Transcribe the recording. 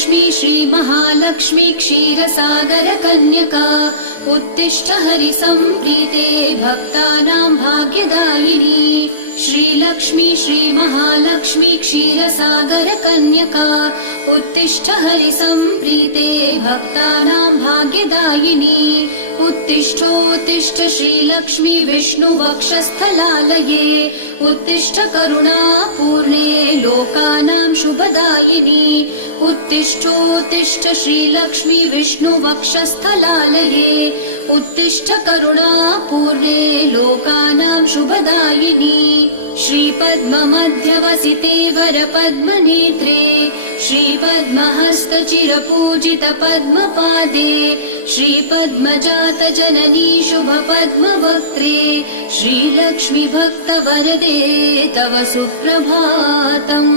श्रीलक्ष्मी श्रीमहालक्ष्मी क्षीरसागर कन्यका उत्तिष्ठ हरिसम्प्रीते भक्तानां भाग्यदायिनी। श्रीलक्ष्मी श्रीमहालक्ष्मी क्षीरसागर कन्यका उत्तिष्ठ हरिसम्प्रीते भक्तानां भाग्यदायिनी। उत्तिष्ठोत्तिष्ठ श्रीलक्ष्मी विष्णुवक्षस्थलालये उत्तिष्ठ करुणापूर्णे लोकानां शुभदायिनी। उत्तिष्ठोत्तिष्ठ श्रीलक्ष्मी विष्णुवक्षस्थलालये उत्तिष्ठ करुणापूर्णे लोकानां शुभदायिनी। श्रीपद्ममध्यवसिते वरपद्मनेत्रे श्रीपद्महस्तचिरपूजित पद्मपादे श्रीपद्मजात जननी शुभपद्मवक्त्रे श्रीलक्ष्मी भक्तवरदे तव सुप्रभातम्।